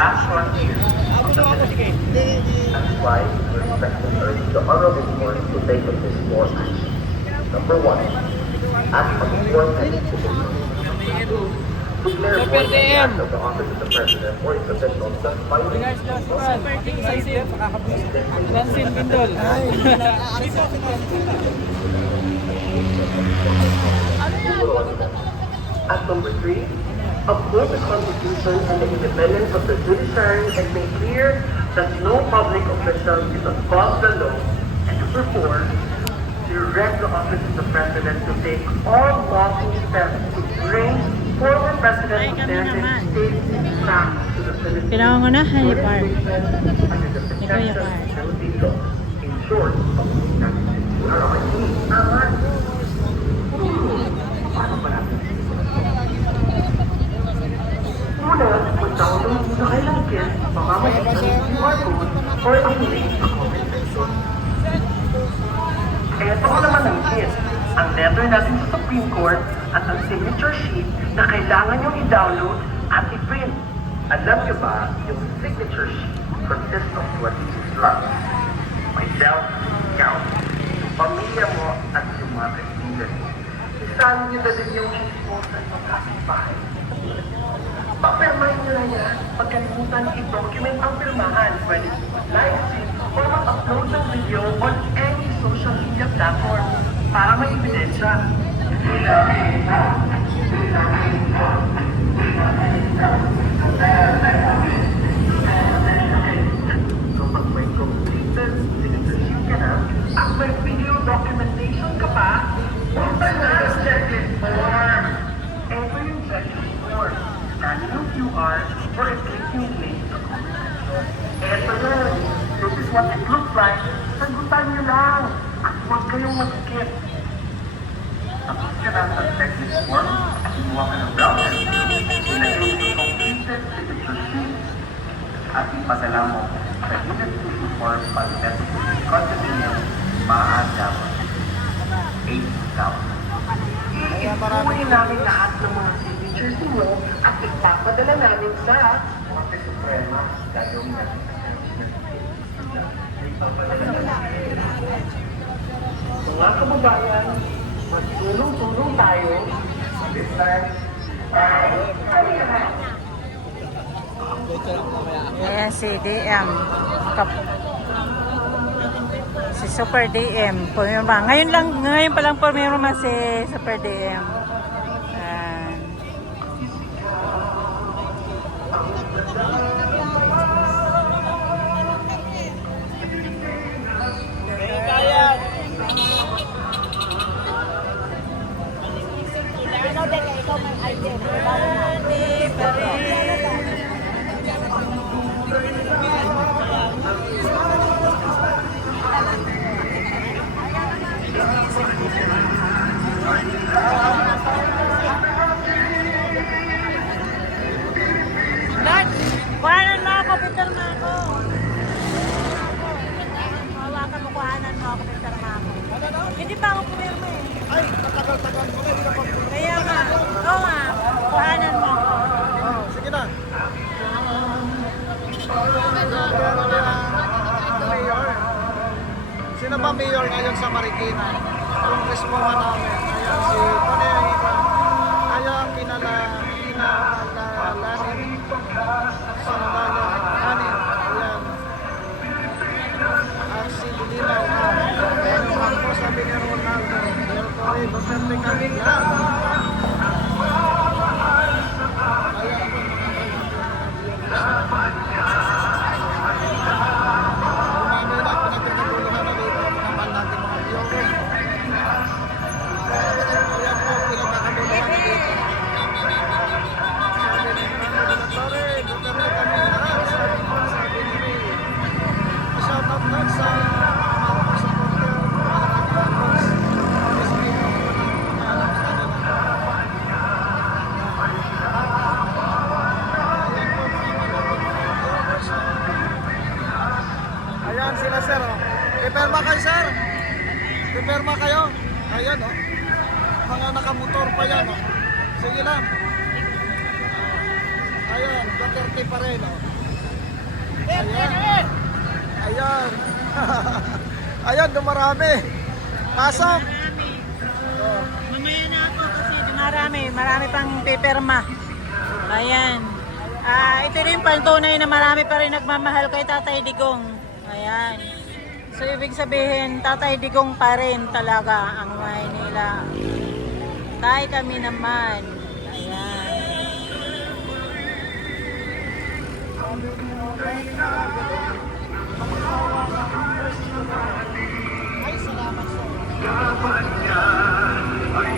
as frontiers of the Philippines. That's why we respectfully urge the honorable court to take of this four actions. Number one, act on the four pending petitions. Declare void the act of the office of the President or its officials thus violating At number three, uphold the Constitution and the independence of the judiciary and make clear that no public official is above the law. And number four, direct the office of the President to take all lawful steps to bring former President Duterte safely back to the Philippines. Pinangungunahan ni Par. Under the protection of Philippine law. In short, paano ba natin? Una, mag-download muna kayo ng kit, mamamagitan ng QR code or ang link sa comment section. Eto ko naman ang kit, ang letter natin sa Supreme Court at ang signature sheet na kailangan nyo i-download at i-print. Alam nyo ba, yung signature sheet consists of 26 lines. Myself, ikaw, yung pamilya mo at yung mga kaibigan mo. Isaan nyo na din yung chismo sa inyong kapitbahay. Papirmahin nyo na yan. Pagkalimutan i-document ang pirmahan. Pwede live stream or mag-upload ng video on any social media platform para may ebidensya. So pag may completed signature sheet ka na, at may video documentation ka pa, punta na sa checklist form. Ito yung checklist form. Scan yung QR or i-click yung link sa comment section. Ito yun. This is what it looks like. Sagutan nyo lang. At huwag kayong mag-skip. Tapos ka na sa checklist form at gumawa ka ng browser. Ilagay yung completed signature sheet at ipadala mo sa Unit 2 form pag-test continue maadap 8,000. Iisuhin namin lahat ng mga signatures mo at ipapadala namin sa Korte Suprema. Gagawin natin. Mga kababayan, magtulong-tulong tayo. This time, Ayan si DM. Si Super DM. Pumirma. Ngayon pa lang pumirma si Super DM. Ayan. Kuhanan mo ako, picture mo ako. Hawakan mo, kuhanan mo ako, picture mo ako. Hindi pa ako pumirma eh. Ay, matagal-tagal ko na, hindi na pag- Kaya nga. Oo nga. Kuhanan mo ako. Oh, sige na. Mayor. Sino ba mayor ngayon sa Marikina? Congresswoman namin. Ayan si Panayita. Ayan kinalalanin. Sandalanin. Ayan. At si Lilinaw. Ayan naman po sabi ni Ronaldo. Pero po ay Duterte kami lang. Ayan sila sir, oh. Iperma kayo sir. Iperma kayo. Ayan oh. Mga nakamotor pa yan oh. Sige lang. Ayan, Duterte pa rin oh. Ayan. Ayan. Ayan, dumarami. Pasok. Oh. Mamaya na ako kasi marami pang pipirma. Ayan. Ito rin pantunay na marami pa rin nagmamahal kay Tatay Digong. Ayan. So ibig sabihin, Tatay Digong pa rin talaga ang Maynila. Kahit kami naman. Ayan. Ay, salamat sir. Dapat niya ay